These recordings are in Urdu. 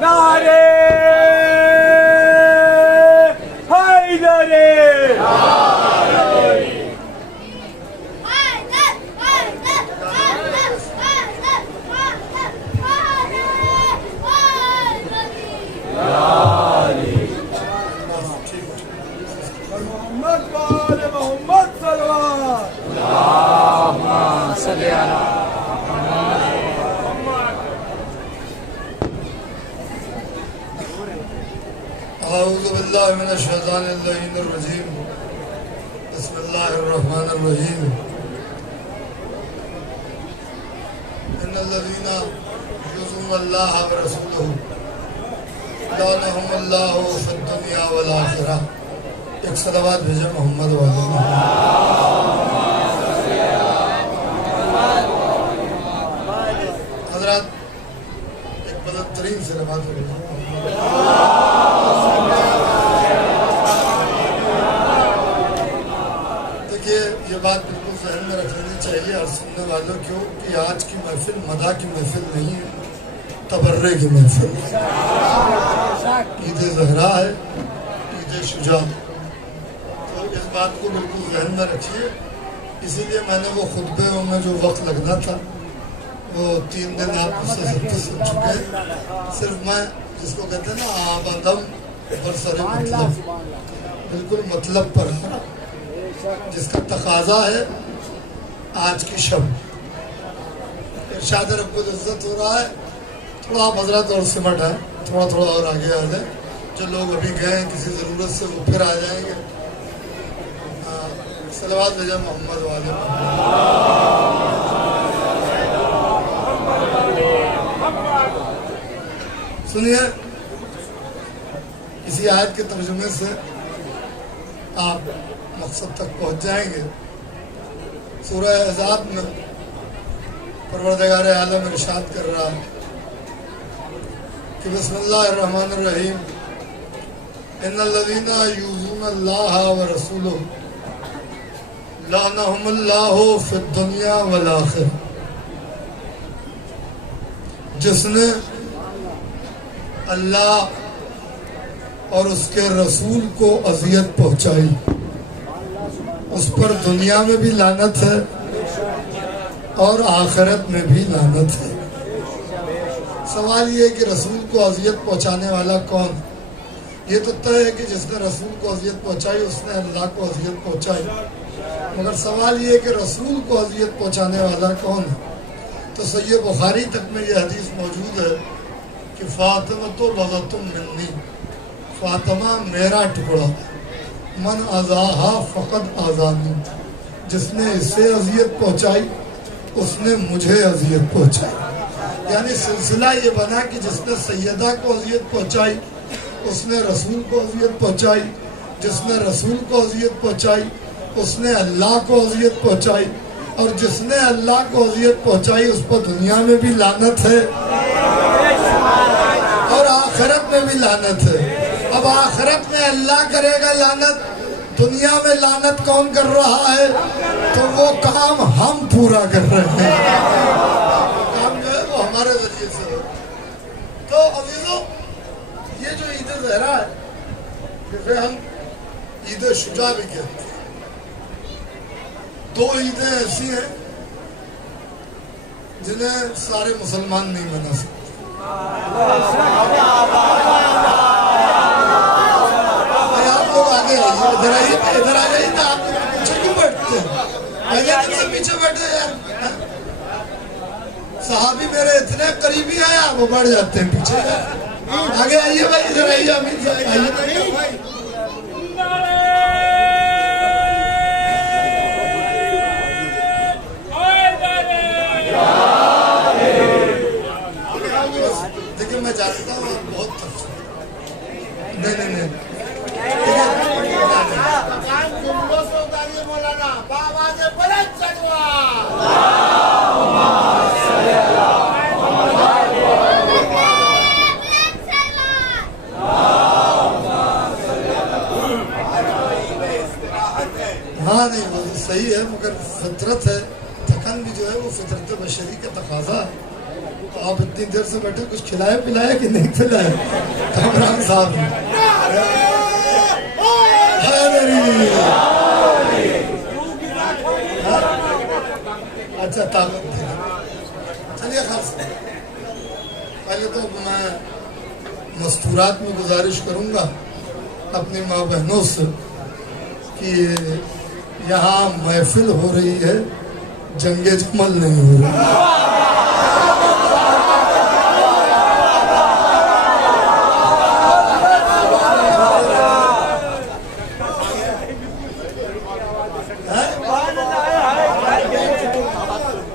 نعرے حیدری محمد وآل محمد صلوات اللہم صلی علی اعوذ باللہ من الشیطان اللعین الرجیم بسم اللہ الرحمن الرحیم ان الذین یؤذون اللہ ورسولہ لعنہم اللہ فی الدنیا والآخرہ. ایک صلوات بھیجے محمد والے حضرات. ایک بدترین صلوات بھیجے. یہ بات بالکل ذہن میں رکھ لینی چاہیے اور سننے والوں کو کہ آج کی محفل مدح کی محفل نہیں ہے، تبرے کی محفل ہے. عید زہرا ہے، عید شجاع. تو اس بات کو بالکل ذہن میں رکھیے. اسی لیے میں نے وہ خطبے میں جو وقت لگنا تھا وہ 3 دن آپ اس سے سن چکے. صرف میں جس کو کہتے ہیں نا آپ آدم برسر مطلب، بالکل مطلب پر ہے جس کا تقاضا ہے آج کی شب. ارشاد رب العزت ہو رہا ہے. تھوڑا آپ حضرات اور سمٹ ہے، تھوڑا تھوڑا اور آگے آ جائیں. جو لوگ ابھی گئے ہیں کسی ضرورت سے وہ پھر آ جائیں گے. صلوات بھیجا محمد والے. سنیے کسی آیت کے ترجمے سے آپ مقصد تک پہنچ جائیں گے. سورہ احزاب میں پروردگار عالم ارشاد کر رہا ہے کہ بسم اللہ الرحمن الرحیم ان الذین یؤذون اللہ ورسولہ لعنہم اللہ فی الدنیا والآخرہ. جس نے اللہ اور اس کے رسول کو اذیت پہنچائی اس پر دنیا میں بھی لعنت ہے اور آخرت میں بھی لعنت ہے. سوال یہ ہے کہ رسول کو اذیت پہنچانے والا کون؟ یہ تو طے ہے کہ جس نے رسول کو اذیت پہنچائی اس نے اللہ کو اذیت پہنچائی. مگر سوال یہ ہے کہ رسول کو اذیت پہنچانے والا کون ہے؟ تو صحیح بخاری تک میں یہ حدیث موجود ہے کہ فاطمہ تو بضعۃ منی، فاطمہ میرا ٹکڑا، من اذاہا فقد اذانی. جس نے اسے اذیت پہنچائی اس نے مجھے اذیت پہنچائی. یعنی سلسلہ یہ بنا کہ جس نے سیدہ کو اذیت پہنچائی اس نے رسول کو اذیت پہنچائی، جس نے رسول کو اذیت پہنچائی اس نے اللہ کو اذیت پہنچائی، اور جس نے اللہ کو اذیت پہنچائی اس پر دنیا میں بھی لعنت ہے اور آخرت میں بھی لعنت ہے. اب آخرت میں اللہ کرے گا لعنت، دنیا میں لعنت کون کر رہا ہے؟ تو وہ کام ہم پورا کر رہے ہیں. کام جو ہے وہ ہمارے ذریعے سے ہو. تو عزیزوں یہ جو عید زہرا ہے جسے ہم عید شجاع بھی کہتے ہیں. 2 عیدیں ایسی ہیں جنہیں سارے مسلمان نہیں منا سکتے. ادھر آ جائیے نا. آپ پیچھے کیوں بیٹھتے ہیں؟ پیچھے بیٹھے یار. صحابی میرے اتنے قریبی ہیں آپ وہ بڑھ جاتے ہیں پیچھے. آگے آئیے بھائی، ادھر آئیے. امین صاحب آئیے. دیکھیں میں جانتا ہوں آپ بہت تھک چکے. نہیں صحیح ہے مگر فطرت ہے، تھکن بھی جو ہے وہ فطرت بشری کا تقاضا ہے. تو آپ اتنی دیر سے بیٹھے کچھ کھلایا پلایا کہ نہیں کھلایا کامران صاحب نے؟ اچھا طاقت ہے. چلیے خاص پہلے تو میں مستورات میں گزارش کروں گا اپنی ماں بہنوں سے کہ یہاں محفل ہو رہی ہے، جنگ جمل نہیں ہو رہی.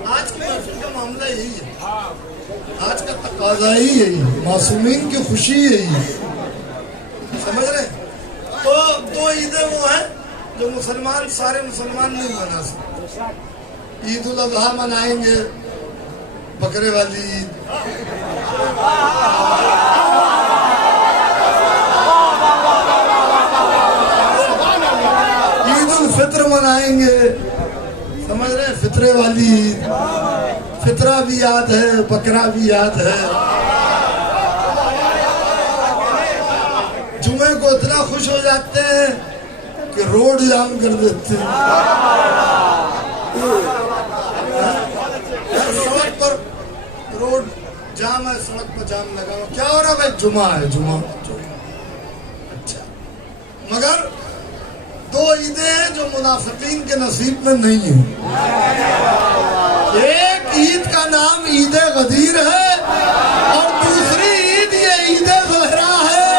آج کی محفل کا معاملہ یہی ہے، آج کا تقاضا ہی یہی، معصومین کی خوشی یہی ہے. سمجھ رہے ہیں؟ تو دو عیدیں وہ ہیں جو مسلمان سارے مسلمان نہیں منا سکتے. عید الاضحیٰ منائیں گے، بکرے والی عید، عید الفطر منائیں گے، سمجھ رہے ہیں؟ فطرے والی عید، فطرہ بھی یاد ہے، بکرا بھی یاد ہے. جمعے کو اتنا خوش ہو جاتے ہیں کہ روڈ جام کر دیتے ہیں. سڑک پر روڈ جام ہے، سڑک پر جام لگا ہوا، کیا ہو رہا بھائی؟ جمعہ ہے، جمعہ. اچھا مگر دو عیدیں ہیں جو منافقین کے نصیب میں نہیں ہیں. ایک عید کا نام عید غدیر ہے اور دوسری عید یہ عید زہرا ہے.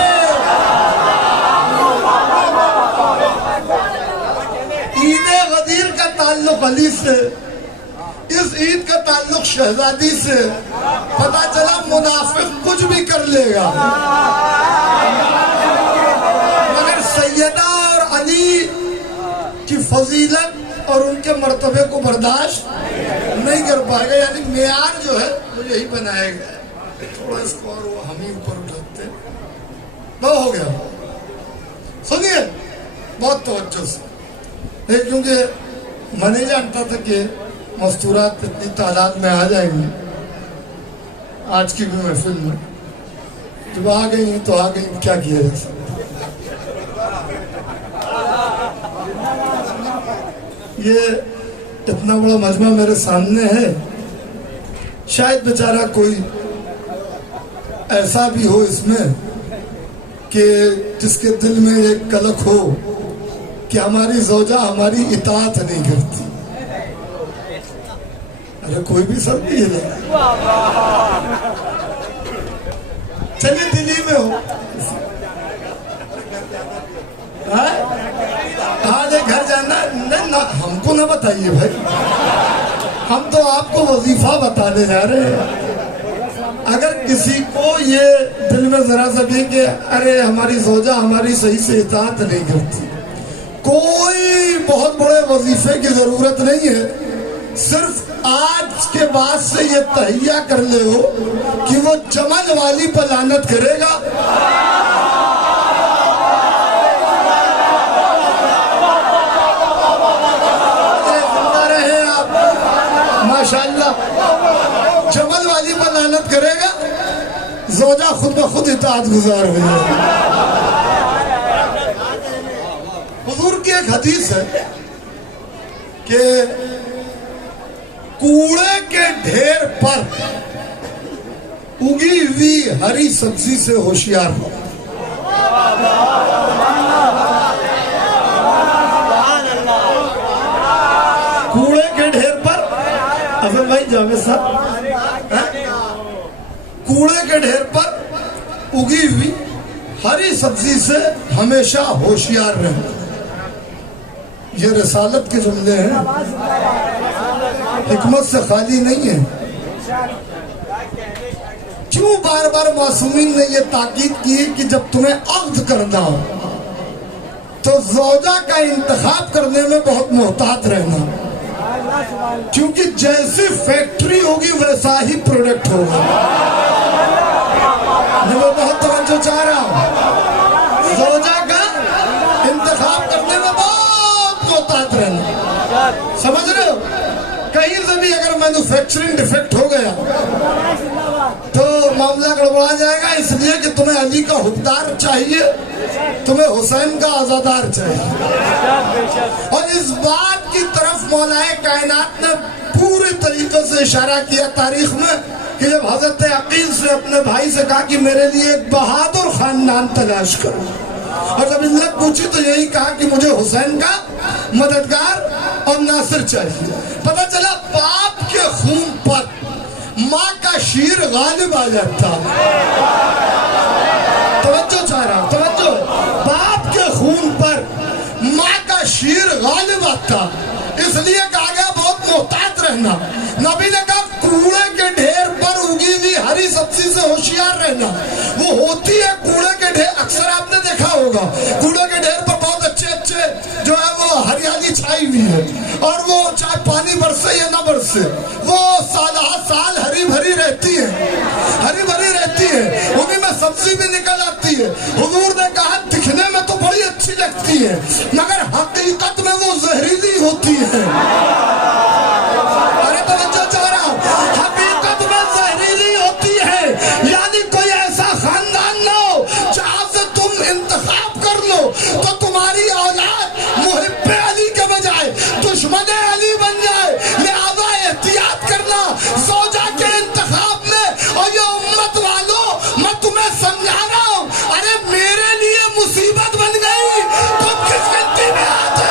عید غدیر کا تعلق علی سے، اس عید کا تعلق شہزادی سے. پتا چلا منافق کچھ بھی کر لے گا مگر سیدہ اور علی کی فضیلت اور ان کے مرتبے کو برداشت نہیں کر پائے گا. یعنی معیار جو ہے وہ یہی بنایا گیا ہے. تھوڑا اس کو اور وہ ہم ہی اوپر اٹھاتے ہیں. وہ ہو گیا. سنیے بہت توجہ سے، کیونکہ میں نہیں جانتا تھا کہ مستورات اتنی تعداد میں آ جائیں گی آج کی بھی محفل میں. جب آ گئی ہیں تو آ گئی، کیا کیا جا سکتا. یہ اتنا بڑا مجمع میرے سامنے ہے، شاید بیچارہ کوئی ایسا بھی ہو اس میں کہ جس کے دل میں ایک کلک ہو کہ ہماری زوجہ ہماری اطاعت نہیں کرتی. ارے کوئی بھی سب نہیں ہے. چلیے دلی میں ہو، آج گھر جانا نہیں، ہم کو نہ بتائیے بھائی، ہم تو آپ کو وظیفہ بتانے جا رہے ہیں. اگر کسی کو یہ دل میں ذرا سا بھی کہ ارے ہماری زوجہ ہماری صحیح سے اطاعت نہیں کرتی، کوئی بہت بڑے وظیفے کی ضرورت نہیں ہے. صرف آج کے بعد سے یہ تہیہ کر لے ہو کہ وہ جمل والی پر لعنت کرے گا. زندہ رہے آپ ماشاءاللہ. جمل والی پر لعنت کرے گا، زوجہ خود بخود اطاعت گزار ہو جائے گا. حضور کی ایک حدیث ہے کہ کوڑے کے ڈھیر پر اگی ہوئی ہری سبزی سے ہوشیار ہو. کوڑے کے ڈھیر پر افضل بھائی جاوید صاحب، کوڑے کے ڈھیر پر اگی ہوئی ہری سبزی سے ہمیشہ ہوشیار رہے. یہ رسالت کے جملے ہیں، حکمت سے خالی نہیں ہے. کیوں بار بار معصومین نے یہ تاکید کی کہ جب تمہیں عقد کرنا ہو تو زوجہ کا انتخاب کرنے میں بہت محتاط رہنا، کیونکہ جیسی فیکٹری ہوگی ویسا ہی پروڈکٹ ہوگا. میں بہت توجہ چاہ رہا ہوں، زوجہ کا انتخاب کرنے میں بہت محتاط رہنا. سمجھ رہے ہو؟ کہیں سے بھی اگر مینوفیکچرنگ ڈیفیکٹ ہو گیا تو معاملہ گڑبڑا جائے گا، اس لیے کہ تمہیں علی کا حکمدار چاہیے، تمہیں حسین کا آزادار چاہیے۔ اور اس بات کی طرف مولا کائنات نے پوری طریقے سے اشارہ کیا تاریخ میں کہ جب حضرت عقیل سے اپنے بھائی سے کہا کہ میرے لیے ایک بہادر خاندان تلاش کرو، اور جب علت پوچھی تو یہی کہا کہ مجھے حسین کا مددگار اور ناصر چاہیے۔ پتہ چلا باپ کے خون پر ماں کا شیر غالب آ جاتا۔ توجہ چاہ رہا ہوں، توجہ، باپ کے خون پر ماں کا شیر غالب آتا، اس لیے کہا گیا بہت محتاط رہنا۔ نبی نے کہا کوڑے کے ڈھیر پر اگی ہوئی ہری سبزی سے ہوشیار رہنا۔ وہ ہوتی ہے کوڑے کے ڈھیر، اکثر آپ نے دیکھا ہوگا کوڑے کے ڈھیر پر بہت اچھے جو ہے وہ ہریالی چھائی ہوئی ہے، اور وہ چاہے پانی برسے یا نہ برسے وہ سالہ سال ہری بھری رہتی ہے، ہری بھری رہتی ہے، انہیں میں سبزی بھی نکل آتی ہے۔ حضور نے کہا دکھنے میں تو بڑی اچھی لگتی ہے مگر حقیقت میں وہ زہریلی ہوتی ہے۔ ارے توجہ چاہ رہا ہوں، حقیقت میں زہریلی ہوتی ہے، یعنی کوئی ایسا خاندان نہ ہو جہاں سے تم انتخاب کر لو تو تمہاری اولاد محب علی کے بجائے دشمن علی بن جائے۔ لہذا احتیاط کرنا زوجہ کے انتخاب میں۔ اور یہ امت والوں میں تمہیں سمجھا رہا ہوں، ارے میرے لیے مصیبت بن گئی، تم کس گنتی میں آتے ہو؟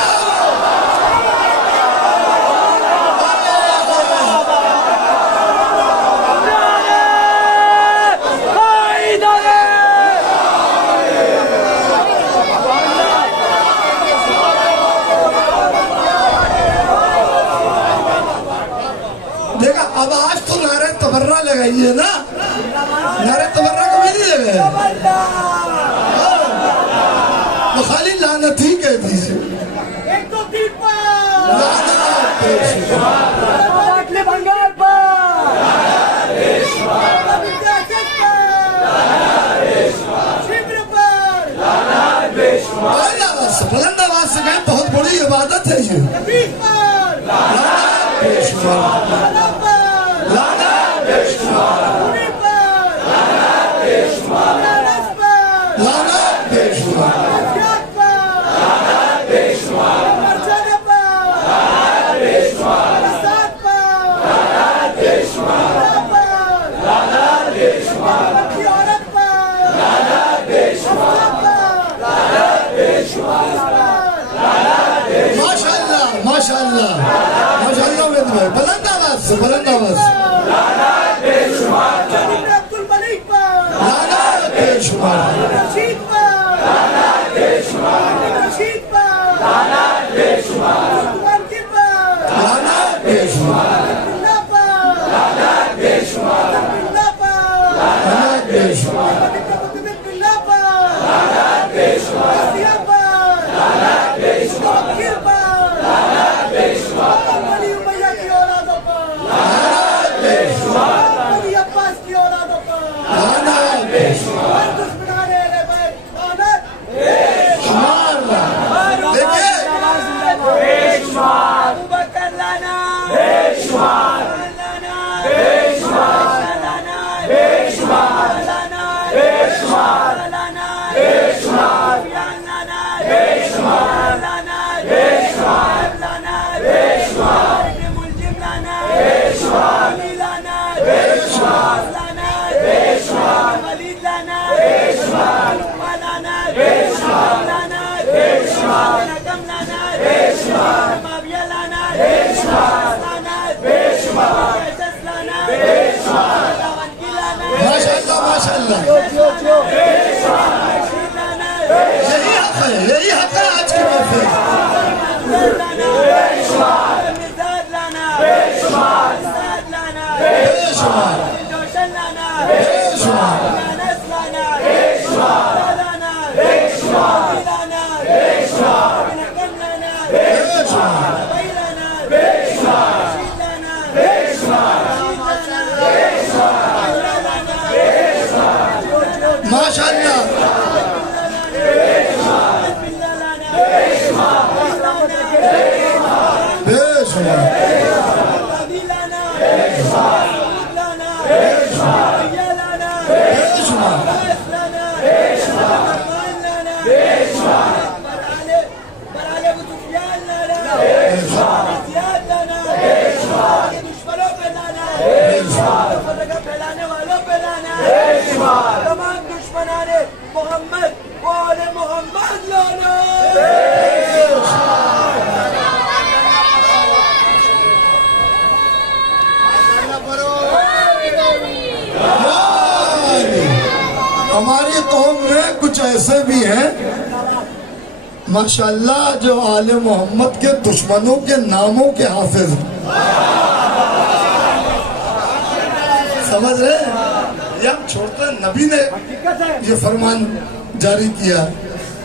اب آج تو نعرہ تبرہ لگائیے نا، نعرہ تبرہ کبھی نہیں لگائے، وہ خالی لعنت ہی کہہ دیجیے۔ ایک دو تین پر لعنت اگلے بنگال پر شبر پر بلند آواز سے کہیں، بہت بڑی عبادت ہے یہ۔ کبیر پر لعنت بے شمار، سلام پر لعنت بے شمار، پوری پر نانس پر لعنت بے شمار، ازیاد پر مرجان پر رساد پر پر بکی عورت پر ماشاءاللہ ماشاءاللہ ماشاءاللہ، بلند آواز سے، بلند آواز سے، عبد الملک پر لعنت بے شمار، رشید پر رشید پر عثمان کی پر لعنت بے شمار، اللہ پر اللہ پر لعنت بے شمار، اللہ پر رسیہ پر وکیل پر بنی امیہ کی اولادوں پر بنی عباس کی اولادوں پر لعنت بے ہر دشمنان اہل بیت لعنت شمار۔ دیکھیں ابو بکر لعنت لعنت ماشاءاللہ ماشاءاللہ، یہی حق ہے، یہی حق ہے آج کی محفل۔ بے شمار بے شمار، ماشاءاللہ بے شمار نبی لانا سعود لانا بھیا لانا بے شمار عباس لانا عثمان لانا برالے ابو سفیان لانا زیاد لانا کے دشمنوں پہ لانا فرقہ پھیلانے والوں پہ لانا تمام دشمنان محمد و آل محمد لانا ہماری قوم میں کچھ ایسے بھی ہیں ماشاءاللہ جو آل محمد کے دشمنوں کے ناموں کے حافظ ہیں. سمجھ رہے ہیں؟ یہ ہم چھوڑتے ہیں. نبی نے یہ فرمان جاری کیا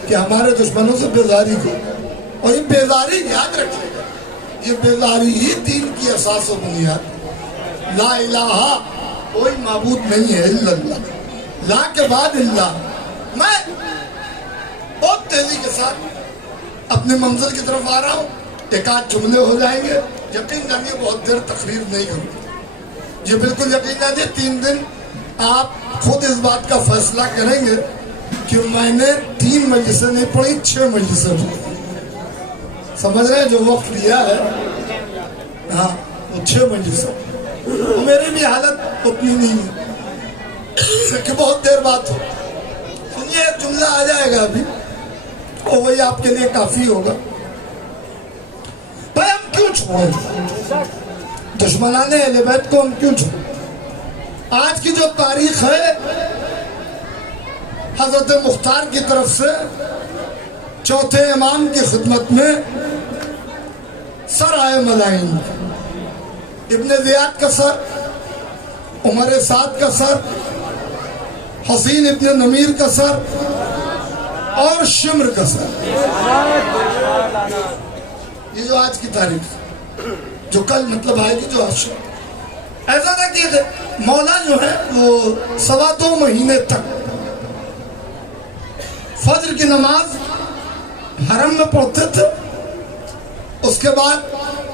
کہ ہمارے دشمنوں سے بیزاری کو, اور یہ بیزاری یاد رکھیے گا, یہ بیزاری ہی دین کی اساس و بنیاد. لا الہ کوئی معبود نہیں ہے الا اللہ, لا کے بعد اللہ. میں بہت تیزی کے ساتھ اپنے منزل کی طرف آ رہا ہوں, ایک آدھ جملے ہو جائیں گے. یقین جانیے بہت دیر تقریر نہیں کروں, یہ بالکل یقین جانیے 3 دن آپ خود اس بات کا فیصلہ کریں گے کہ میں نے 3 مجلسیں نہیں پڑھی, 6 مجلسیں پڑھی. سمجھ رہے ہیں جو وقت لیا ہے, ہاں وہ 6 مجلسیں. میری بھی حالت اتنی نہیں ہے کہ بہت دیر بات ہو. سنیے ایک جملہ آ جائے گا ابھی, اور وہی آپ کے لیے کافی ہوگا. بھائی ہم کیوں چھوڑیں دشمنان اہل بیت کو, ہم کیوں چھوڑیں؟ آج کی جو تاریخ ہے حضرت مختار کی طرف سے چوتھے امام کی خدمت میں سر آئے ملائن, ابن زیاد کا سر, عمر سعد کا سر, حسین ابن نمیر کا سر, اور شمر کا سر. یہ جو آج کی تاریخ جو کل مطلب آئے گی, جو آج ایسا تھا کہ مولا جو ہے وہ 2.25 مہینے تک فجر کی نماز حرم میں پڑھتے تھے, اس کے بعد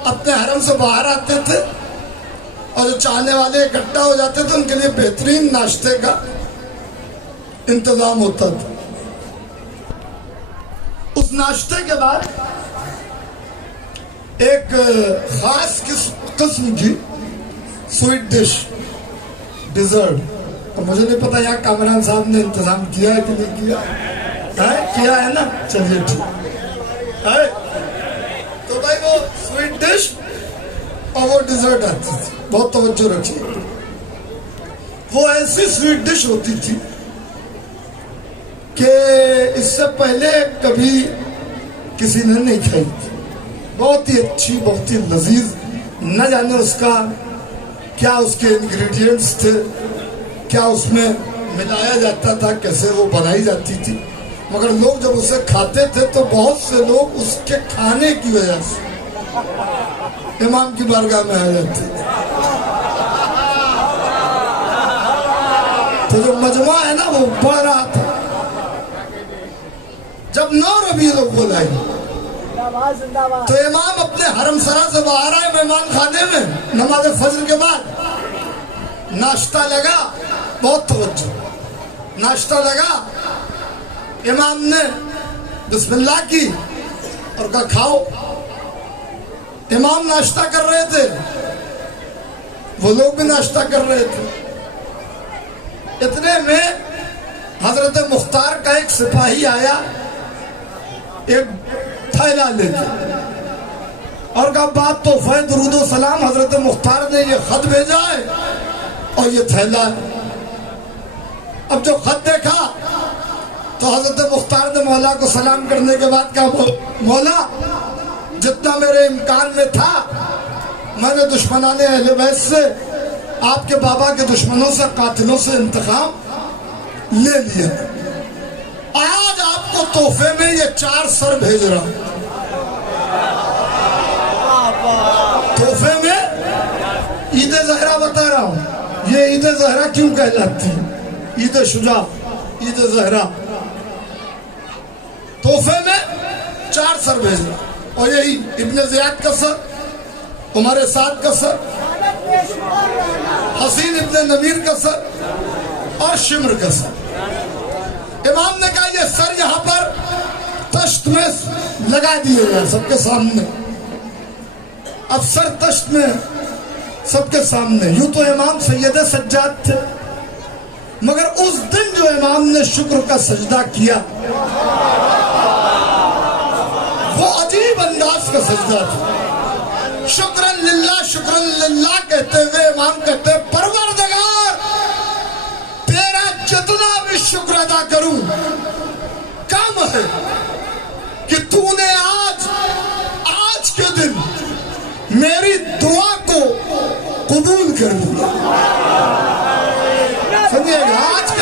اپنے حرم سے باہر آتے تھے, اور جو چاہنے والے اکٹھا ہو جاتے تھے ان کے لیے بہترین ناشتے کا انتظام ہوتا تھا. اس ناشتے کے بعد ایک خاص قسم کی سویٹ ڈش, ڈیزرٹ, مجھے نہیں پتا یہاں کامران صاحب نے انتظام کیا ہے کہ نہیں کیا ہے نا, چلیے ٹھیک ہے. تو بھائی وہ سویٹ ڈش اور وہ ڈیزرٹ آتی تھی, بہت توجہ رکھیے. وہ ایسی سویٹ ڈش ہوتی تھی کہ اس سے پہلے کبھی کسی نے نہیں کھائی تھی. بہت ہی اچھی, بہت ہی لذیذ. نہ جانے اس کا کیا اس کے انگریڈینٹس تھے, کیا اس میں ملایا جاتا تھا, کیسے وہ بنائی جاتی تھی, مگر لوگ جب اسے کھاتے تھے تو بہت سے لوگ اس کے کھانے کی وجہ سے امام کی بارگاہ میں آ جاتے تھے. تو جو مجمع ہے نا وہ بڑھ رہا تھا. جب 9 ربیع الاول آئی تو امام اپنے حرم سرا سے باہر آئے مہمان خانے میں نماز فجر کے بعد. ناشتہ لگا, بہت توجہ, ناشتہ لگا. امام نے بسم اللہ کی اور کہا کھاؤ. امام ناشتہ کر رہے تھے, وہ لوگ بھی ناشتہ کر رہے تھے. اتنے میں حضرت مختار کا ایک سپاہی آیا, ایک تھیلا لے کے, اور کہا بات تحفہ درود و سلام, حضرت مختار نے یہ خط بھیجا ہے اور یہ تھیلا ہے. اب جو خط دیکھا تو حضرت مختار نے مولا کو سلام کرنے کے بعد کہا مولا جتنا میرے امکان میں تھا میں نے دشمنان اہل بیت سے, آپ کے بابا کے دشمنوں سے, قاتلوں سے انتقام لے لیا. آج آپ کو تحفے میں یہ 4 سر بھیج رہا ہوں. تحفے میں عید زہرہ بتا رہا ہوں. یہ عید زہرہ کیوں کہلاتی ہے؟ عید شجاع, عید زہرہ. تحفے میں 4 سر بھیج رہا, اور یہی ابن زیاد کا سر, عمر سعد کا سر، حسین ابن نمیر کا سر اور شمر کا سر۔ امام نے کہا یہ سر یہاں پر تشت میں لگا دیے گئے سب کے سامنے۔ اب سر تشت میں سب کے سامنے، یوں تو امام سید سجاد تھے، مگر اس دن جو امام نے شکر کا سجدہ کیا وہ عجیب انداز کا سجدہ تھا۔ شکرن للہ کہتے ہوئے امام کہتے ہیں پروردگار تیرا جتنا بھی شکر ادا کروں کم ہے کہ تو نے آج کے دن میری دعا کو قبول کر لیا۔ سمجھے گا آج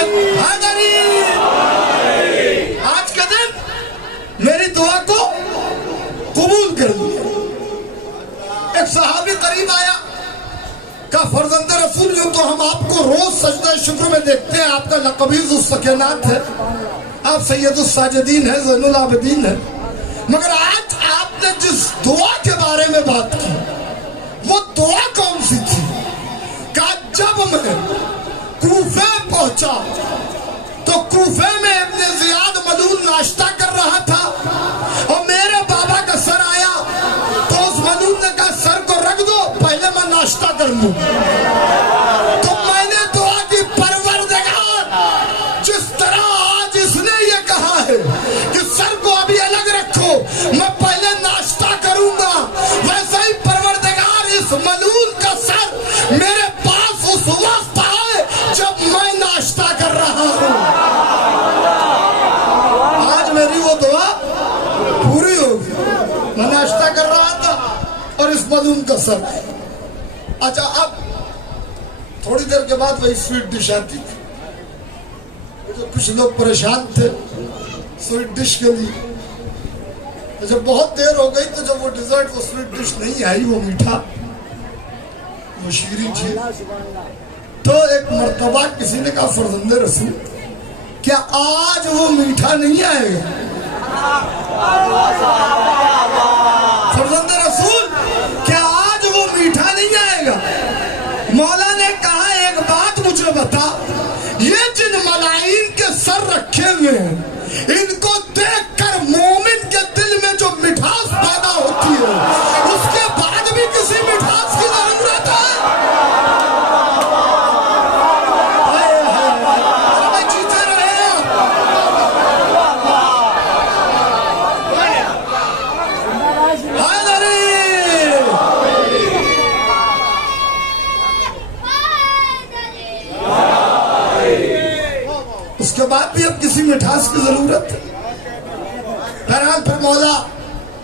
کا دن میری دعا کو قبول کر لیا۔ ایک صحابی قریب آیا، کہا فرزند رسول یوں تو ہم آپ کو روز سجدہ شکر میں دیکھتے ہیں، آپ کا لقب ذو السکنات ہے، آپ سید الساجدین ہیں، زین العابدین ہیں، مگر آج آپ نے جس دعا کے بارے میں بات کی وہ دعا کون سی تھی؟ کہا جب میں کوفے پہنچا تو کوفے میں ابن زیاد ملعون ناشتہ کر رہا تھا اور میرے بابا کا سر آیا تو اس ملعون نے کہا سر کو رکھ دو پہلے میں ناشتہ کر لوں۔ تو میں نے دعا کی پروردگار جس طرح آج اس نے یہ کہا ہے کہ سر کو ابھی الگ رکھو میں پہلے ناشتہ کروں گا، ویسا ہی پروردگار اس ملعون کا سر میرے پاس اس وقت آئے جب میں ناشتہ کر رہا ہوں۔ آج میری وہ دعا پوری ہوگی، میں ناشتہ کر رہا تھا اور اس ملعون کا سر۔ اچھا اب تھوڑی دیر کے بعد وہی سویٹ ڈش آتی تھی، جو کچھ لوگ پریشان تھے سویٹ ڈش کے لیے۔ جب بہت دیر ہو گئی تو جب وہ ڈیزرٹ وہ سویٹ ڈش نہیں آئی، وہ میٹھا وہ شیریں چیز، تو ایک مرتبہ کسی نے کہا فرزند رسول کیا آج وہ میٹھا نہیں آئے گا؟ فرزند رسول کیا آج وہ میٹھا نہیں آئے گا؟ مولا نے کہا ایک بات مجھے بتا، یہ جن ملائین کے سر رکھے ہوئے ہیں ان کو دیکھ کر مومن کے دل میں جو مٹھاس پیدا ہوتی ہے اس کے بعد بھی کسی مٹھاس کی ضرورت ہے؟ جیتے رہے اس کے بعد بھی اب کسی مٹھاس کی ضرورت ہے۔ بہرحال پھر مولا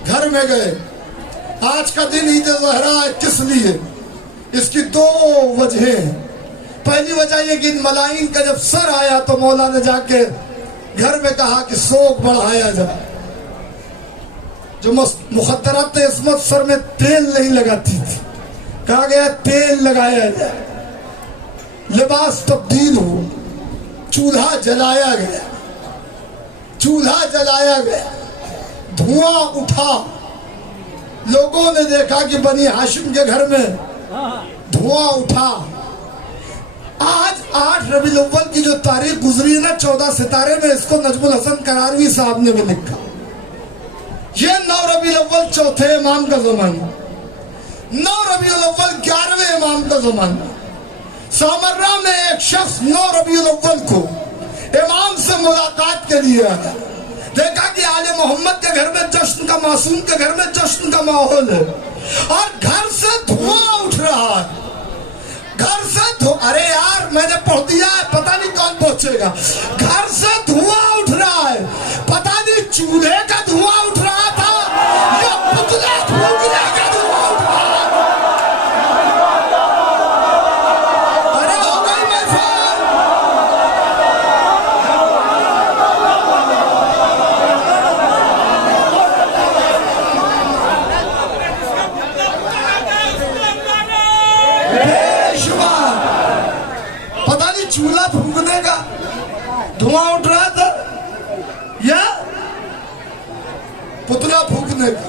گھر میں گئے۔ آج کا دن عید زہرا ہے کس لیے؟ اس کی دو وجہیں ہیں۔ پہلی وجہ یہ کہ ان ملائین کا جب سر آیا تو مولا نے جا کے گھر میں کہا کہ سوگ بڑھایا جائے۔ جو مخدرات عصمت سر میں تیل نہیں لگاتی تھی، کہا گیا تیل لگایا جائے، لباس تبدیل ہو، چولہا جلایا گیا، چولہا جلایا گیا، دھواں اٹھا۔ لوگوں نے دیکھا کہ بنی ہاشم کے گھر میں دھواں اٹھا۔ آج 8 ربیع الاول کی جو تاریخ گزری ہے نا 14 ستارے میں، اس کو نجم الحسن قراروی صاحب نے بھی لکھا۔ یہ 9 ربیع الاول چوتھے امام کا زمانہ، 9 ربیع الاول 11ویں امام کا زمانہ۔ سامرہ میں ایک شخص 9 ربیع الاول کو امام سے ملاقات کے لیے آیا، دیکھا کہ آل محمد کے گھر میں جشن کا، معصوم کے گھر میں جشن کا ماحول ہے اور گھر سے دھواں اٹھ رہا ہے، گھر سے ارے یار میں نے پڑھ دیا ہے پتہ نہیں کون پہنچے گا، گھر سے دھواں اٹھ رہا ہے، پتہ نہیں چولہے کا دھواں اٹھ رہا تھا یا پتلا پھونکنے کا دھواں اٹھ رہا تھا۔ ارے ہو گئی محفل۔ بے شمار پتہ نہیں چولہا پھونکنے کا دھواں اٹھ رہا تھا یا پتلا پھونکنے کا۔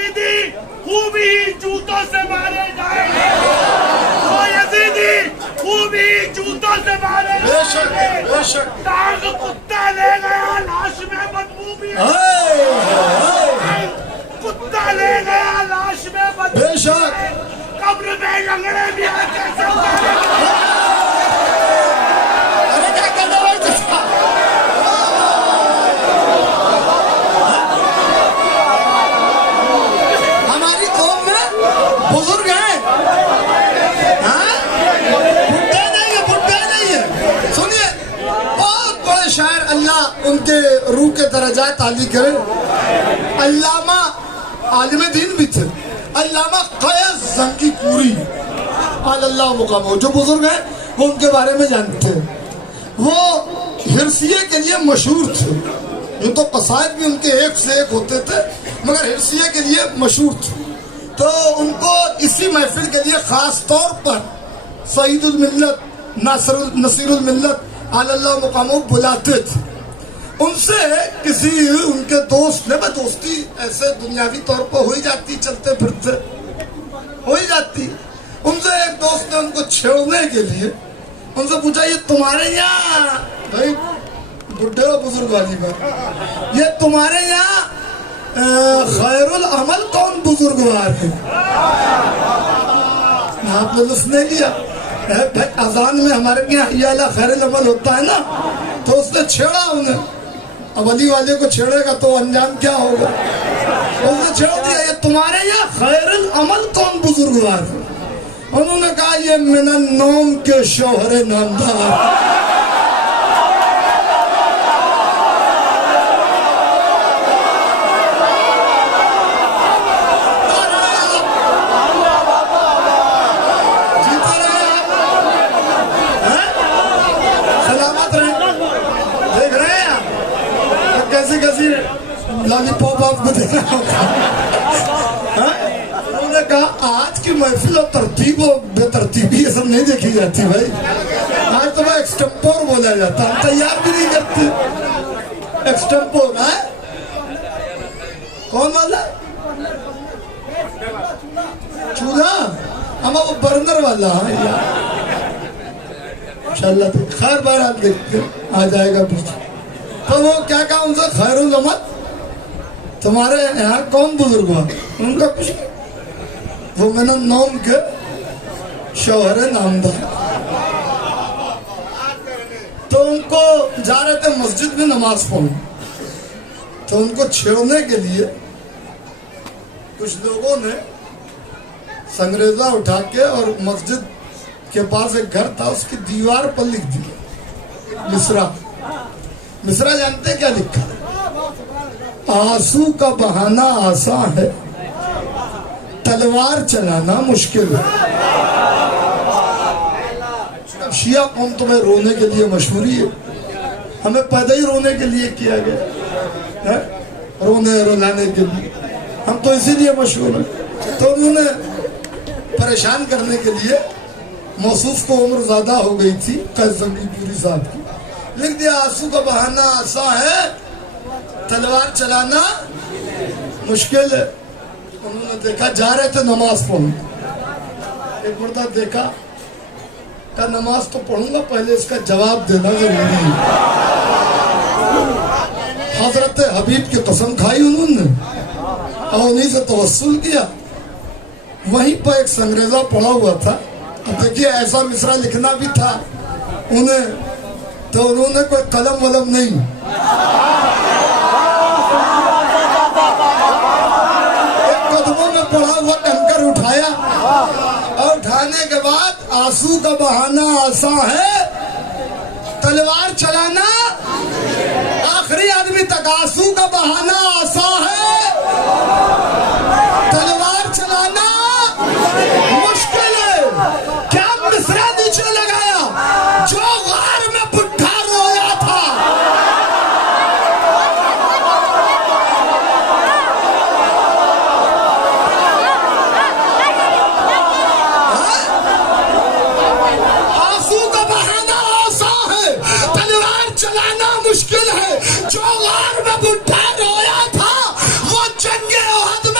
یزیدی خوبی جوتوں سے مارے جائیں گے، وہ یزیدی خوبی جوتوں سے مارے جائیں گے، ٹانگ کتا لے گیا لاش میں بدبو بھی ہے، کتا لے گیا لاش میں بدبو بھی ہے، قبر میں لنگڑے بھی آ کے ہماری قوم میں بزرگ ہیں، بھٹے نہیں ہے. سنیے بہت بڑے شاعر، اللہ ان کے روح کے درجات عالی کرے. علامہ عالم دین بھی تھے، علامہ قیس زنگی پوری اللہ مقام، جو بزرگ ہیں وہ ان کے بارے میں جانتے ہیں. وہ حرصیے کے لیے مشہور تھے. یہ تو قصائد بھی ان کے ایک سے ایک ہوتے تھے، مگر حرصیے کے لیے مشہور تھے. تو ان کو اسی محفل کے لیے خاص طور پر سعید الملت، نصیر الملت اللہ مقامو بلاتے تھے. ان سے کسی ان کے دوست نے، دوستی ایسے دنیاوی طور پر ہو ہی جاتی، چلتے پھرتے ہو ہی جاتی. ان سے ایک دوست نے ان کو چھیڑنے کے لیے ان سے پوچھا، یہ تمہارے یہاں، بھائی بڈھے و بزرگ والی بات، یہ تمہارے یہاں خیر العمل کون بزرگوار ہے؟ آپ نے لفظ نہیں لیا. اذان میں ہمارے یہاں حی علی خیر العمل ہوتا ہے نا، تو اس نے چھیڑا انہیں. اب علی والے کو چھیڑے گا تو انجام کیا ہوگا؟ اس نے چھیڑ دیا، یہ تمہارے یہاں خیر العمل کون بزرگوار ہے؟ انہوں نے کہا، یہ من النوم کے شوہر نامدار. لالی پاپ آپ کو دینا ہوتا. انہوں نے کہا، آج کی محفل اور ترتیب و بے ترتیبی یہ سب نہیں دیکھی جاتی بھائی. آج تو میں ایکسٹمپور بولا جاتا، ہم تیار بھی نہیں کرتے. ایکسٹمپور ہے کون والا؟ چولہا، اما وہ برنر والا. انشاءاللہ خیر بہرحال دیکھتے آ جائے گا پیچھے. تو وہ کیا کہا ان سے، خیر العمل تمہارے یہاں کون بزرگ ہوا؟ ان کا کچھ وہ من النوم کے شوہر نامدار. تو ان کو جا رہے تھے مسجد میں نماز پڑھنے، تو ان کو چھیڑنے کے لیے کچھ لوگوں نے سنگریزہ اٹھا کے اور مسجد کے پاس ایک گھر تھا، اس کی دیوار پر لکھ دیا مصرع. مصرع جانتے کیا لکھا؟ آنسو کا بہانا آسان ہے، تلوار چلانا مشکل ہے. شیعہ قوم تمہیں رونے کے لیے مشہوری ہے، ہمیں پیدا ہی رونے کے لیے کیا گیا، رونے رلانے کے لیے، ہم تو اسی لیے مشہور ہیں. تو انہوں نے پریشان کرنے کے لیے، موصوف کو عمر زیادہ ہو گئی تھی قیس زنگی پوری صاحب کی، لکھ دیا آنسو کا بہانا آسان ہے، تلوار چلانا مشکل ہے. انہوں نے دیکھا، جا رہے تھے نماز پڑھنے، ایک مرتبہ دیکھا، کہا نماز تو پڑھوں گا، پہلے اس کا جواب دینا ضروری ہے. حضرت حبیب کی قسم کھائی انہوں نے اور انہیں سے توسل کیا. وہیں پر ایک سنگریزہ پڑا ہوا تھا. اب دیکھیے ایسا مصرع لکھنا بھی تھا انہیں، تو انہوں نے کوئی قلم ولم نہیں، ایک قدموں میں پڑا ہوا کنکر اٹھایا، اور اٹھانے کے بعد، آنسو کا بہانا آسان ہے، تلوار چلانا، آخری آدمی تک آنسو کا بہانا آسان ہے، تلوار چلانا مشکل ہے. کیا مصرع نیچے لگایا؟ جو غار میں بڈھا رویا تھا. آنسو کا بہانا آسان ہے، تلوار چلانا مشکل ہے. جو غار میں بڈھا رویا تھا، وہ جنگ احد میں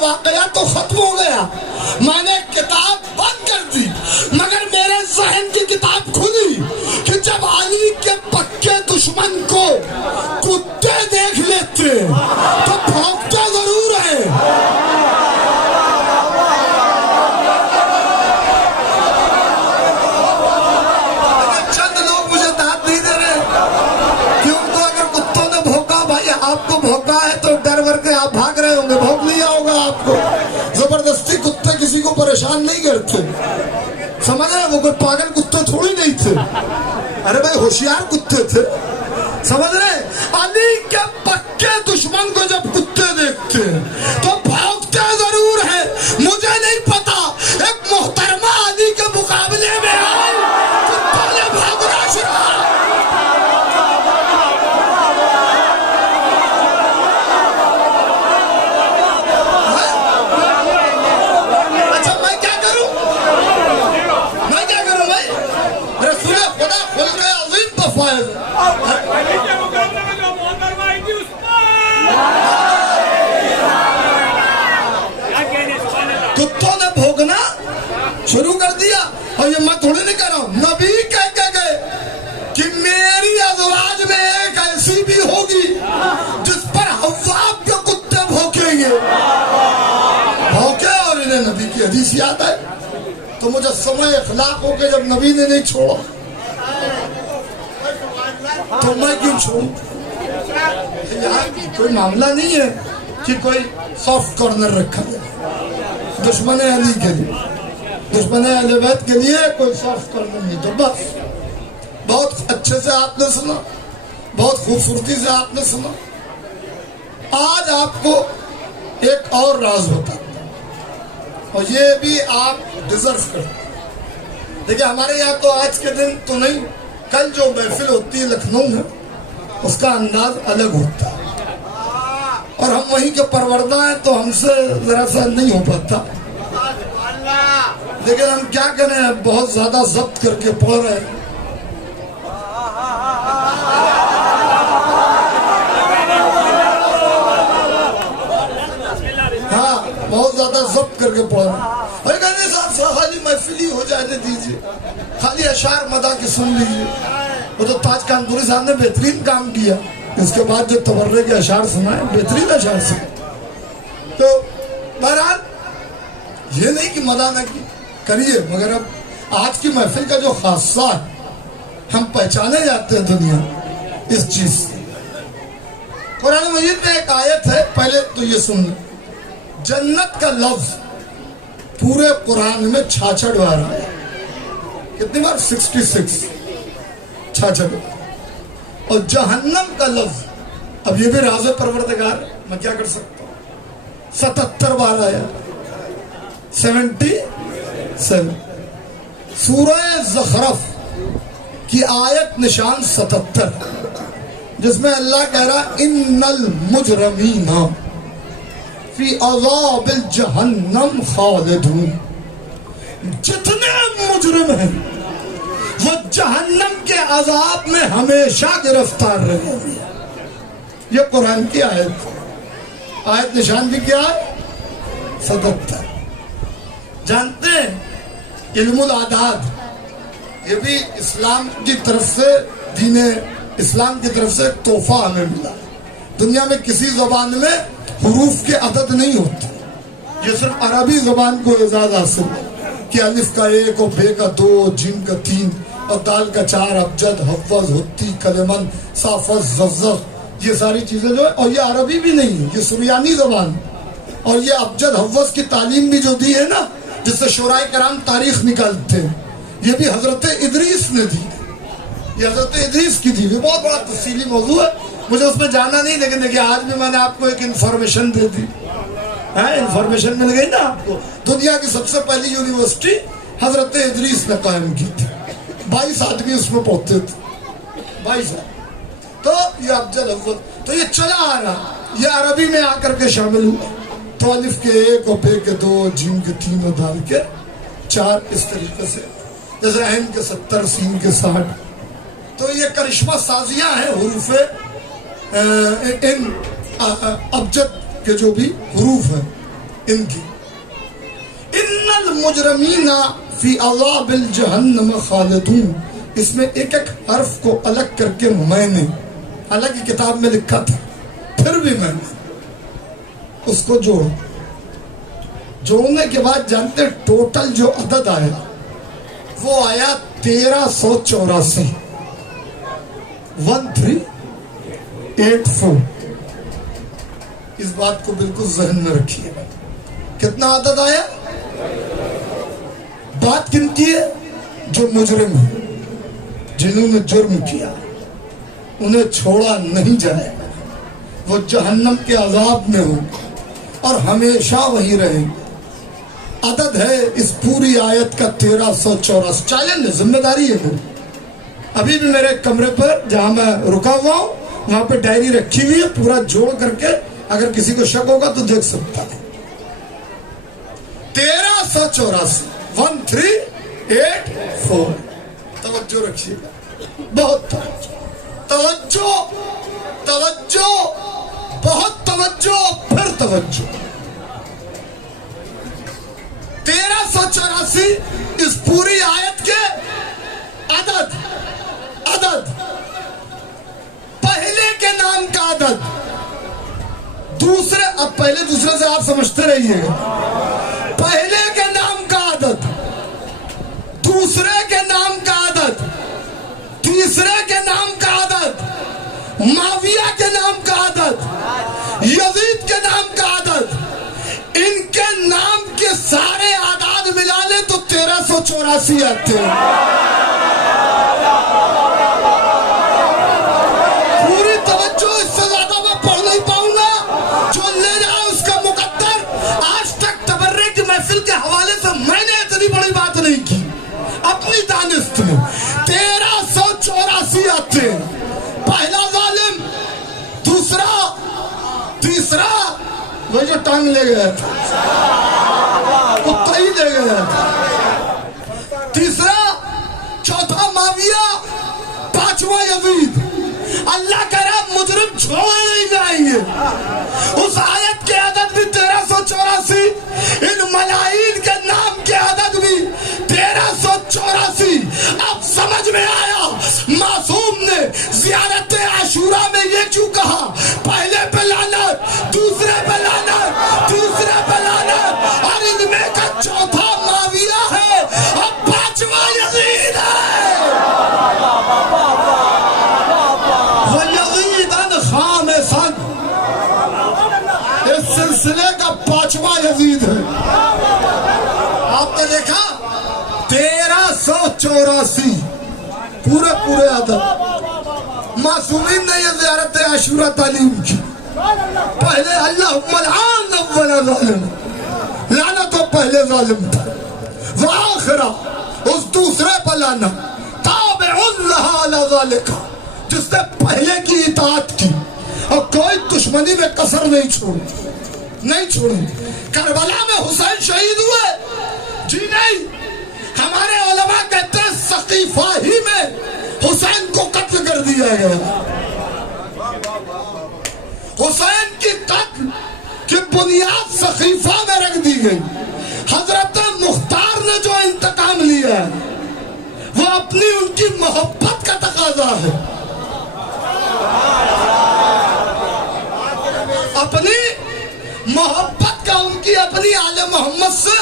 واقعہ تو ختم ہو گیا، میں نے کتاب بند کر دی، مگر میرے ذہن کی کتاب کھلی کہ جب علی کے پکے دشمن کو کتے دیکھ لیتے تو بھونکتے ضرور ہیں۔ چند لوگ مجھے داد نہیں دے رہے کیوں؟ تو اگر کتوں نے بھونکا، بھائی آپ کو بھونکا ہے تو ڈر ور کے آپ بھاگ رہے ہوں گے، بھونک لیا ہوگا آپ کو۔ زبردستی کتے کسی کو پریشان نہیں کرتے، سمجھ رہے؟ وہ کوئی پاگل کتے تھوڑی نہیں تھے، ارے بھائی ہوشیار کتے تھے، سمجھ رہے؟ علی کے پکے دشمن کو جب کتے دیکھتے تو بھونکتے ضرور ہیں۔ مجھے نہیں پتا ایک محترمہ علی کے مقابلے میں آئی، کتوں نے بھونکنا شروع۔ اچھا میں کیا کروں؟ میں کیا کروں بھائی؟ رسول خدا خلق عظیم تو فائز ہے۔ کتوں نے بھونکنا شروع کر دیا، اور یہ میں تھوڑی نہیں کہہ رہا ہوں، نبی کہہ کے گئے کہ میری ازواج میں ایک ایسی بھی ہوگی جس پر حواب کے کتے بھونکیں گے، بھونکے اور انہیں نبی کی حدیث یاد ہے۔ تو مجسمہ اخلاق ہو کے جب نبی نے نہیں چھوڑا تو میں کیوں چھوڑوں؟ یہاں کوئی معاملہ نہیں ہے کہ کوئی سافٹ کارنر رکھا ہے دشمن علی کے لیے، دشمن اہل بیت کے لیے کوئی سافٹ کارنر نہیں۔ تو بس بہت اچھے سے آپ نے سنا، بہت خوبصورتی سے آپ نے سنا۔ آج آپ کو ایک اور راز بتاتا ہوں، اور یہ بھی آپ ڈیزرو کرتے۔ دیکھیں ہمارے یہاں تو آج کے دن تو نہیں، کل جو محفل ہوتی ہے لکھنؤ میں اس کا انداز الگ ہوتا ہے، اور ہم وہیں کے پروردہ ہیں تو ہم سے ذرا سا نہیں ہو پاتا، لیکن ہم کیا کریں، بہت زیادہ ضبط کر کے پڑھ رہے ہیں۔ ہاں بہت زیادہ ضبط کر کے پڑھ رہے ہیں۔ اور کہنے صاحب خالی محفلی ہو جانے دیجیے، خالی اشعار مدح کے سن لیجیے۔ وہ تو تاج کانپوری صاحب نے بہترین کام کیا، اس کے بعد جو تبرے کے اشعار سنائے، بہترین اشعار سنائے۔ تو بہرحال یہ نہیں کہ مدح نہ کی کریے، مگر اب آج کی محفل کا جو خاصہ ہے، ہم پہچانے جاتے ہیں دنیا اس چیز سے۔ قرآن مجید میں ایک آیت ہے، پہلے تو یہ سن لیں، جنت کا لفظ پورے قرآن میں 66 بار آیا۔ کتنی بار؟ 66، 66 بار۔ اور جہنم کا لفظ، اب یہ بھی راز پروردگار ہے، میں کیا کر سکتا ہوں، 77 بار آیا، 77۔ سورہ زخرف کی آیت نشان 77، جس میں اللہ کہہ رہا ان المجرمین فی عذاب الجہنم خالدون، جتنے مجرم ہیں وہ جہنم کے عذاب میں ہمیشہ گرفتار رہے۔ یہ قرآن کی آیت، آیت نشان بھی کیا ہے 77۔ جانتے ہیں علم العداد یہ بھی اسلام کی طرف سے، دین اسلام کی طرف سے تحفہ ہمیں ملا۔ دنیا میں کسی زبان میں حروف کے عدد نہیں ہوتے، یہ صرف عربی زبان کو اعزاز حاصل ہے کہ الف کا 1 اور بے کا 2، جیم کا 3 اور دال کا 4، ابجد، حفظ، ہتی، کلمن، صافت، زفزف، یہ ساری چیزیں جو ہے، اور یہ عربی بھی نہیں ہے، یہ سریانی زبان ہے۔ اور یہ ابجد حفظ کی تعلیم بھی جو دی ہے نا، جس سے شعراء کرام تاریخ نکالتے ہیں، یہ بھی حضرت ادریس نے دی، یہ حضرت ادریس کی دی۔ یہ بہت بڑا تفصیلی موضوع ہے، مجھے اس میں جانا نہیں، لیکن دیکھیں آج بھی میں نے آپ کو ایک انفارمیشن دے دی، انفارمیشن مل گئی نا آپ کو۔ دنیا کی سب سے پہلی یونیورسٹی حضرت ادریس نے قائم کی تھی، 22 آدمی اس میں پہنچتے تھے، 22 آدمی۔ تو یہ ابجد حفظ تو یہ چلا آ رہا، یہ عربی میں آ کر کے شامل ہوا، تو الف کے 1 اور بے کے 2، جیم کے 3 اور دال کے 4، اس طریقے سے، جیسے عین کے 70، سین کے 60۔ تو یہ کرشمہ سازیاں ہیں حروف ان ابجد کے جو بھی حروف ہیں، ان کی ان المجرمین فی عذاب الجہنم خالدون. اس میں ایک ایک حرف کو الگ کر کے میں نے حالانکہ کتاب میں لکھا تھا پھر بھی میں نے اس کو جوڑنے کے بعد جانتے ٹوٹل جو عدد آیا وہ آیا 1384. 1384. اس بات کو بالکل ذہن میں رکھیے. کتنا عدد آیا؟ بات کن کی ہے؟ جو مجرم ہیں، جنہوں نے جرم کیا انہیں چھوڑا نہیں جائے گا، وہ جہنم کے عذاب میں ہوں اور ہمیشہ وہی رہیں. عدد ہے اس پوری آیت کا 1384. چیلنج ہے، ذمہ داری ہے. ابھی بھی میرے کمرے پر جہاں میں رکا ہوا ہوں وہاں پہ ڈائری رکھی ہوئی ہے، پورا جوڑ کر کے اگر کسی کو شک ہوگا تو دیکھ سکتا ہے. 1384. 1384. توجہ رکھیے گا، بہت توجہ، توجہ، بہت توجہ، پھر توجہ. 1384 اس پوری آیت کے عدد پہلے کے نام کا عدد، دوسرے، اب پہلے دوسرے سے آپ سمجھتے رہیے گا. پہلے کے نام کا عدد، دوسرے کے نام کا عدد، تیسرے کے نام کا عدد، معاویہ کے نام کا عدد، یزید کے نام کا عدد، ان کے نام کے سارے اعداد ملا لے تو 1384 آتے ہیں. پوری توجہ، اس سے زیادہ میں پڑھ نہیں پاؤں گا. جو لے جائے اس کا مقدر. آج تک تبرک کی محفل کے حوالے سے میں نے اتنی بڑی بات نہیں کی اپنی دانست میں. 1384 آتے ہیں. پہلا ظالم، دوسرا، تیسرا وہ جو ٹانگ لے گیا تھا، کتا ہی لے گیا تھا، تیسرا، چوتھا معاویہ، پانچواں یزید. اللہ کرا مجرم چھوڑے نہیں جائیں گے. اس آیت کے عدد بھی 1384، ان ملائین کے نام کے عدد بھی 1384. اب سمجھ میں آیا معصوم نے زیارت عاشوراء میں یہ کیوں کہا پہلے پہ لعنت، دوسرے پہ لعنت، تیسرے پہ لعنت، اور ان میں کا چوتھا معاویہ ہے اور پانچواں یزید ہے. وَيَزِيدًا خَامِسًا، اس سلسلے کا پانچواں یزید ہے. آپ نے دیکھا 1384 پورے عدد. معصومین نے یہ زیارت عاشوراء تعلیم کی. پہلے اللہم العان اول ظالم، لعنت تو پہلے ظالم تھا. وآخرہ، اس دوسرے پر لعنت. تابع لہا علی ذالک، جس نے پہلے کی اطاعت کی اور کوئی دشمنی میں کسر نہیں چھوڑی. کربلا میں حسین شہید ہوئے؟ جی نہیں. ہمارے علماء کہتے ہیں سقیفہ ہی میں حسین کو قتل کر دیا گیا. حسین کی قتل کی بنیاد سقیفہ میں رکھ دی گئی. حضرت مختار نے جو انتقام لیا ہے وہ اپنی ان کی محبت کا تقاضا ہے. اپنی محبت کا، ان کی اپنی آل محمد سے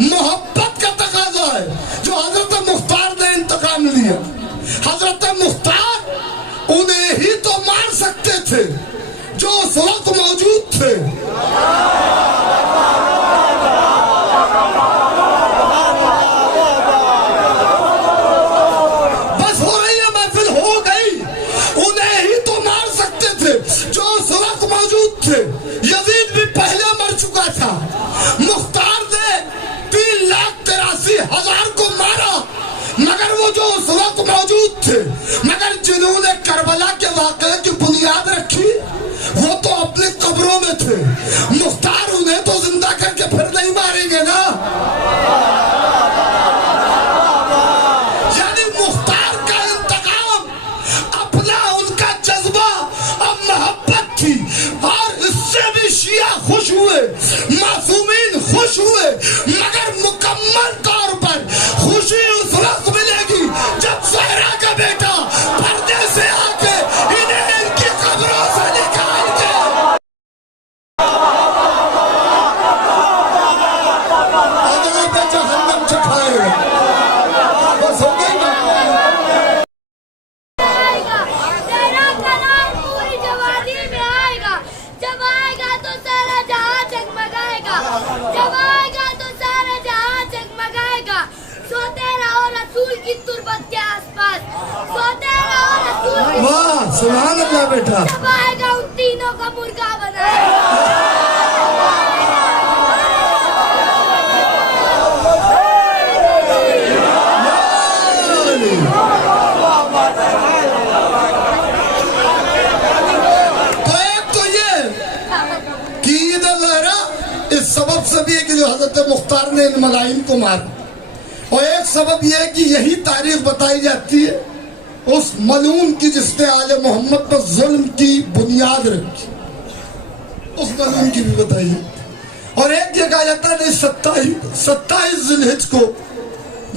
محبت کا تقاضا ہے جو حضرت مختار نے انتقام لیا. حضرت مختار انہیں ہی تو مار سکتے تھے جو اس وقت موجود تھے. بس ہو رہی ہے محفل، ہو گئی. انہیں ہی تو مار سکتے تھے جو اس وقت موجود تھے. یزید بھی پہلے مر چکا تھا. مختار نے 3,83,000 کو مارا، مگر وہ جو اس وقت موجود تھے، مگر جنہوں نے کربلا کے واقعے کی بنیاد رکھی وہ تو اپنی قبروں میں تھے. مختار انہیں تو زندہ کر کے پھر نہیں ماریں گے نا. یعنی مختار کا انتقام اپنا ان کا جذبہ اور محبت تھی، اور اس سے بھی شیعہ خوش ہوئے. معصومین مکمل طور پر خوشی اس وقت ملے گی جب زہرا کا بیٹا پردے سے آ کے انہیں ان کی قبروں سے نکال کے عذاب جہنم چکھائے گا. بس ہو گئی نا. تیرا کلام پوری جوانی میں آئے گا. جب آئے گا تو سارا جہاں جگمگائے گا. جب آئے گا تو سارا جہاں جگمگائے گا. سوتے رہو رسول کی تربت کے آس پاس. سوتے رہو رسول کی. واہ سبحان اللہ بیٹا. جب آئے گا ان تینوں کا مرغا بنائے گا. تو ایک تو یہ کہ عید الاضحیٰ اس سبب سے بھی ہے کہ جو حضرت مختار نے ان ملائم کو مارا. اور ایک سبب یہ ہے کہ یہی تاریخ بتائی جاتی ہے اس ملعون کی جس نے آل محمد پر ظلم کی بنیاد رکھی. اس ملعون کی بھی بتائی. اور ایک یہ کہا جاتا ہے 27 ذی الحج کو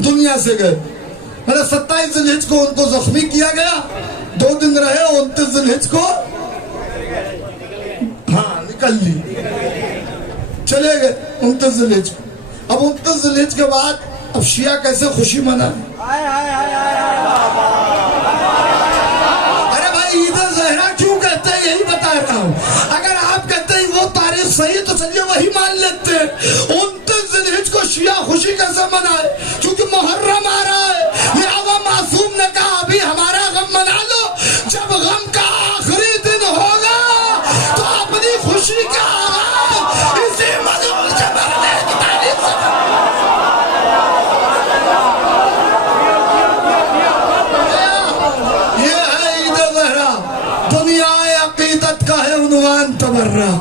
دنیا سے گئے. 27 ذی الحج کو ان کو زخمی کیا گیا. 2 دن رہے. 29 ذی الحج کو ہاں نکل لی, چلے گئے 29 ذی الحج کو. اب 29 ذی الحج کے بعد اب شیعہ کیسے خوشی منائے؟ ارے بھائی عید الضحیٰ کیوں کہتے ہیں یہی بتا رہا ہوں. اگر آپ کہتے ہیں وہ تاریخ صحیح تو چلیے وہی مان لیتے ہیں. 29 ذی الحج کو شیعہ خوشی کیسے منائے؟ کیونکہ محرم آ رہا ہے. لہذا معصوم نے کہا ابھی ہمارا غم منا لو, جب غم کا آخری دن ہوگا تو اپنی خوشی کا آغاز اسی ملعون کے مرنے کی تاریخ سے. یہ ہے عید الاضحیٰ. دنیا عقیدت کا ہے عنوان تبرہ.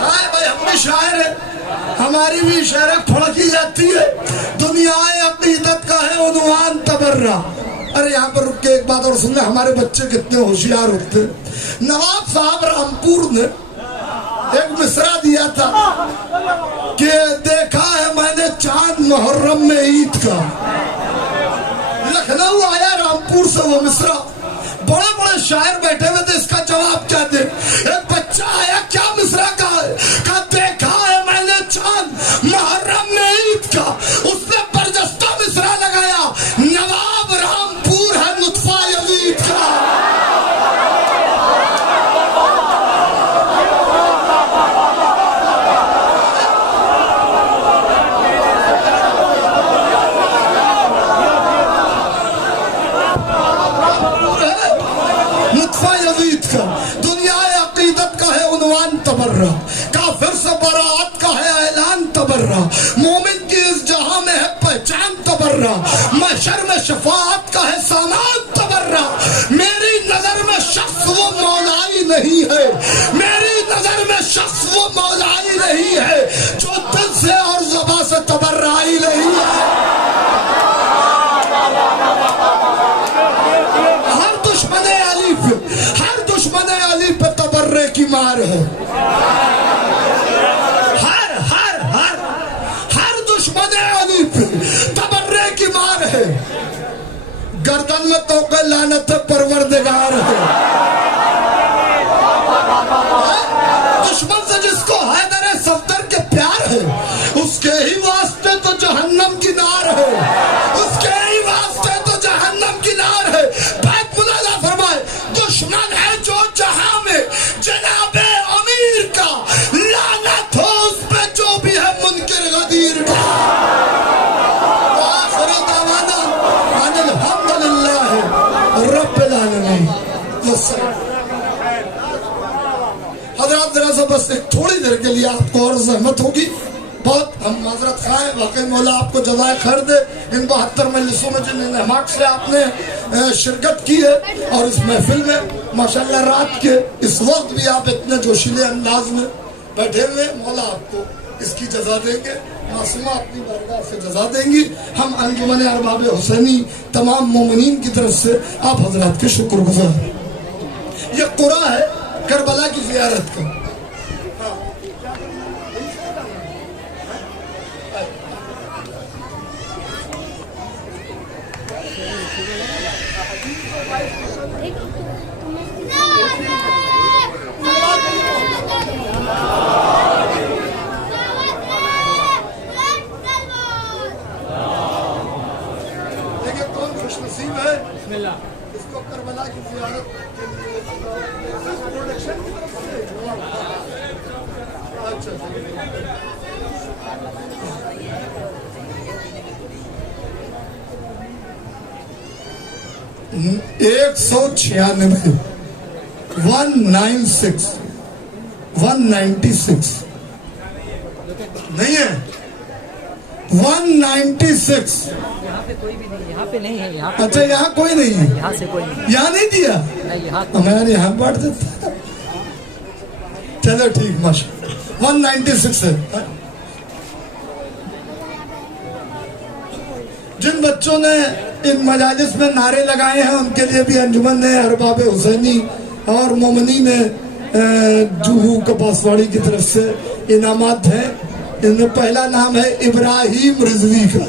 بھائی ہم بھی شاعر ہیں, ہماری بھی شعر پھڑکی جاتی ہے. دنیا عقیدت کا ہے عنوان تبرہ. ارے یہاں پر رک کے ایک بات اور سن لیں, ہمارے بچے کتنے ہوشیار ہوتے. نواب صاحب رامپور نے ایک مصرع دیا تھا کہ دیکھا ہے میں نے چاند محرم میں عید کا. لکھنؤ آیا رامپور سے وہ مصرع. بڑے بڑے شاعر بیٹھے ہوئے تھے, اس کا جواب کیا دے. ایک بچہ آیا, کیا مصرع کہا ہے؟ کہا دیکھا ہے میں نے چاند محرم میں عید کا. اس نے برجستہ مصرع لگایا, نواب رامپور ہے نطفہ یزید کا. دنیا عقیدت کا ہے عنوان تبرہ. کافر سے برات کا ہے اعلان تبرہ. مومن کی اس جہاں میں ہے پہچان تبرہ. محشر میں شفاعت کا ہے سامان تبرہ. میری نظر میں شخص وہ مولائی نہیں ہے. میری نظر میں شخص وہ مولائی نہیں ہے جو دل سے اور زبان سے تبرعی نہیں ہے. ہر دشمن علی پہ تبرے کی مار ہے. ہر دشمن علی پہ تبرے کی مار ہے. گردن میں توقع لعنت پروردگار ہے. دشمن سے جس کو حیدر صفدر کے پیار ہے, اس کے ہی واسطے تو جہنم کی نار ہے. اس کے ہی واسطے تو جہنم کی نار ہے. بیت ملا فرمائے دشمن ہے جو جہاں میں جناب امیر کا, لعنت ہو اس پہ جو بھی ہے منکر غدیر کا. آخر دعوانا ان الحمدللہ رب العالمین. حضرات ذرا سا بس ایک تھوڑی دیر کے لیے آپ کو اور زحمت ہوگی بہت. ہم معذرت خواہیں, واقعی مولا آپ کو جزائے خیر دے. ان 72 مجلسوں میں جن انعامات سے آپ نے شرکت کی ہے اور اس محفل میں ماشاءاللہ رات کے اس وقت بھی آپ اتنے جوشیلے انداز میں بیٹھے ہوئے, مولا آپ کو اس کی جزا دیں گے. معصومہ اپنی بارگاہ سے جزا دیں گی. ہم انجمن ارباب حسینی تمام مومنین کی طرف سے آپ حضرات کے شکر گزار. یہ قرآن ہے کربلا کی زیارت کا. خوش نصیب ہے اس کو کربلا کی زیارت کے لیے پروڈکشن کی طرف سے اچھا 196 نہیں ہے 196 اچھا یہاں کوئی نہیں ہے یہاں نہیں دیا میں یہاں بانٹ دیتا چلو ٹھیک ماشاء 196 ہے جن بچوں نے ان مجالس میں نعرے لگائے ہیں ان کے لیے بھی انجمن ارباب حسینی اور مومنین جوہو کپاسواڑی کی طرف سے انعامات ہیں ان میں پہلا نام ہے ابراہیم رضوی کا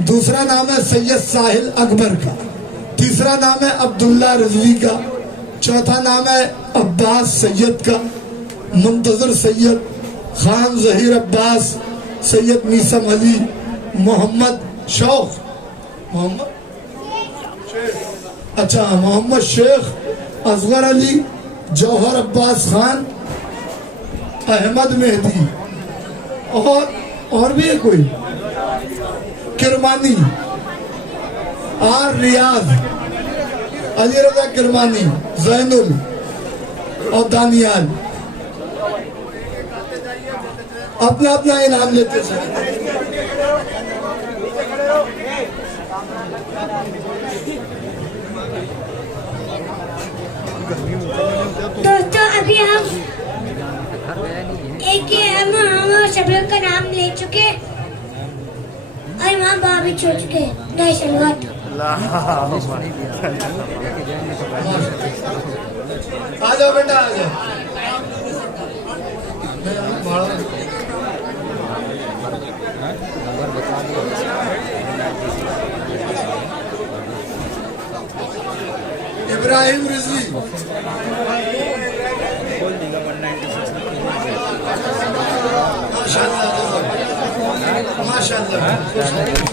دوسرا نام ہے سید ساحل اکبر کا تیسرا نام ہے عبداللہ رضوی کا چوتھا نام ہے عباس سید کا منتظر سید خان ظہیر عباس سید میسم علی محمد شوق محمد اچھا محمد شیخ اصغر علی جوہر عباس خان احمد مہدی اور بھی ہے کوئی کرمانی آر ریاض علی رضا کرمانی زین اور دانیال اپنا اپنا انعام لیتے ہیں دوستوں ابھی ہم ایک ہم سب لوگ کا نام لے چکے اور امام بابا بھی چھوڑ چکے دائی سلوات آجاؤ بیٹا آجاؤ ابراہیم رضوی ماشاءاللہ ماشاءاللہ